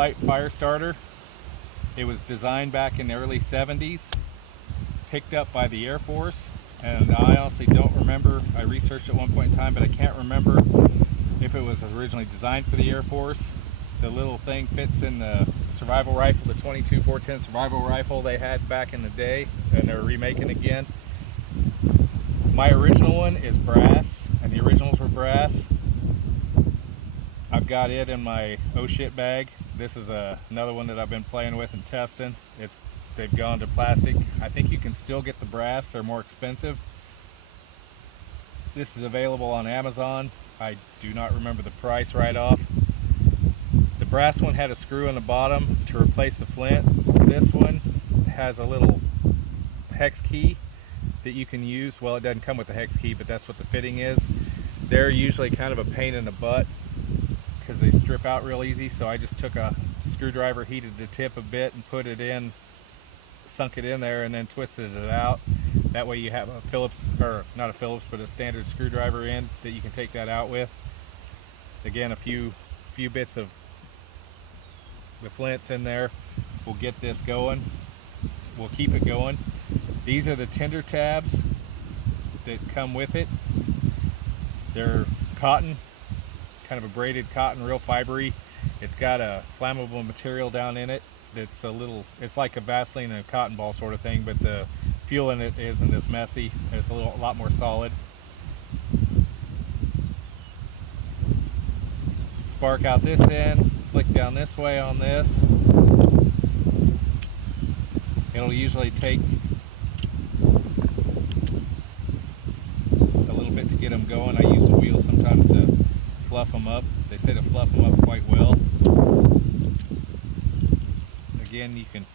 Lite fire starter. It was designed back in the early 70s, picked up by the Air Force, and I honestly don't remember. I researched at one point in time, but I can't remember if it was originally designed for the Air Force. The little thing fits in the survival rifle, the 22 410 survival rifle they had back in the day, and they're remaking again. My original one is brass, and the originals were brass. I've got it in my oh shit bag. This is another one that I've been playing with and testing. They've gone to plastic. I think you can still get the brass. They're more expensive. This is available on Amazon. I do not remember the price right off. The brass one had a screw in the bottom to replace the flint. This one has a little hex key that you can use. Well, it doesn't come with the hex key, but that's what the fitting is. They're usually kind of a pain in the butt because they strip out real easy, so I just took a screwdriver, heated the tip a bit, and put it in, sunk it in there, and then twisted it out. That way you have a Phillips, or not a Phillips, but a standard screwdriver end that you can take that out with. Again, a few bits of the flints in there will get this going. We'll keep it going. These are the tinder tabs that come with it. They're cotton, kind of a braided cotton, real fibery. It's got a flammable material down in it that's it's like a Vaseline and a cotton ball sort of thing, but the fuel in it isn't as messy. It's a lot more solid. Spark out this end, flick down this way on this. It'll usually take a little bit to get them going. I use the wheel sometimes to fluff them up. They say to fluff them up quite well. Again, you can,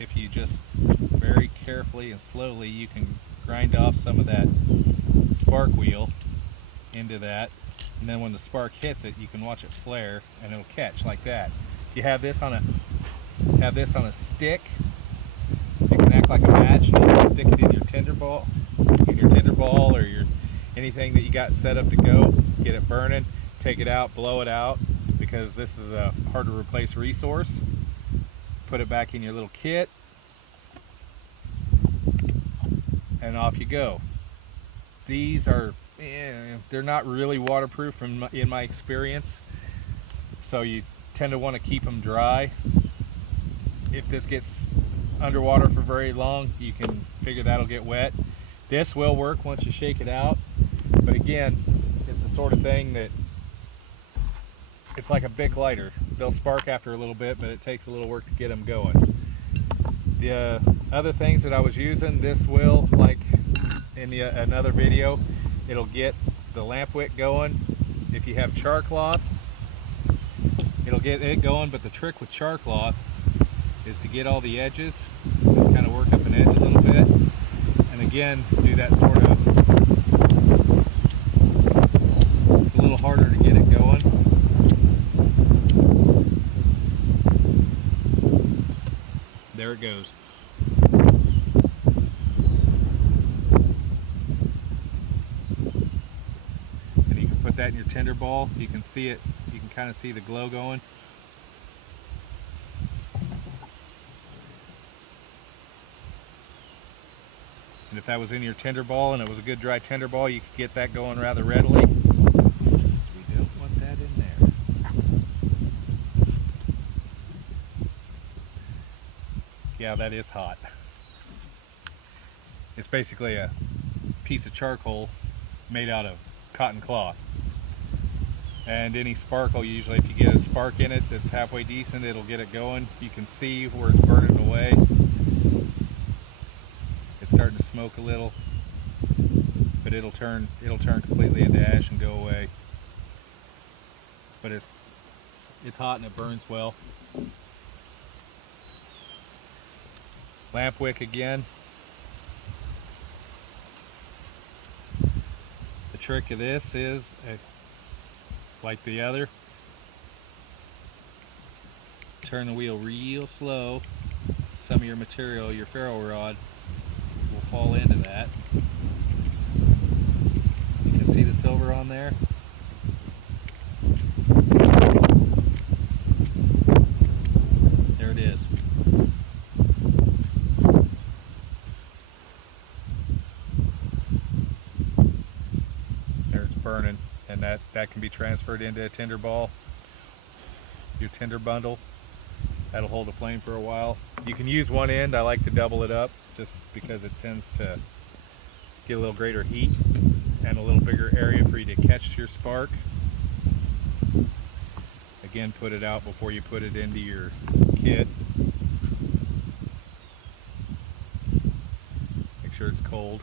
if you just very carefully and slowly, you can grind off some of that spark wheel into that, and then when the spark hits it, you can watch it flare and it'll catch like that. If you have this on a stick, it can act like a match. You can stick it in your tinder ball, or your anything that you got set up to go, get it burning, take it out, blow it out, because this is a hard to replace resource. Put it back in your little kit, and off you go. These are, they're not really waterproof in my experience, so you tend to want to keep them dry. If this gets underwater for very long, you can figure that'll get wet. This will work once you shake it out, but again, it's the sort of thing that it's like a big lighter. They'll spark after a little bit, but it takes a little work to get them going. The other things that I was using, this will, like in another video, it'll get the lamp wick going. If you have char cloth, it'll get it going, but the trick with char cloth is to get all the edges, kind of work up an edge a little bit, and again, do that sort of, it's a little harder to get it going. There it goes. And you can put that in your tinder ball. You can see it, you can kind of see the glow going. And if that was in your tinder ball and it was a good dry tinder ball, you could get that going rather readily. Oops, we don't want that in there. Yeah, that is hot. It's basically a piece of charcoal made out of cotton cloth. And any sparkle, usually if you get a spark in it that's halfway decent, it'll get it going. You can see where it's burning away. It's starting to smoke a little, but it'll turn completely into ash and go away. But it's hot and it burns well. Lamp wick again. The trick of this is, like the other, turn the wheel real slow. Some of your material, your ferro rod, will fall into that. You can see the silver on there. and that can be transferred into a tinder ball, your tinder bundle. That'll hold the flame for a while. You can use one end. I like to double it up just because it tends to get a little greater heat and a little bigger area for you to catch your spark. Again, put it out before you put it into your kit. Make sure it's cold.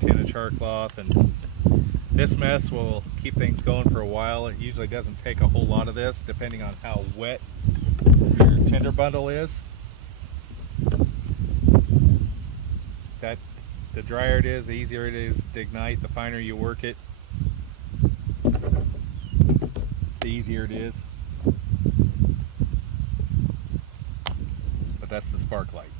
Tin of char cloth, and this mess will keep things going for a while. It usually doesn't take a whole lot of this, depending on how wet your tinder bundle is. The drier it is, the easier it is to ignite. The finer you work it, the easier it is. But that's the spark light.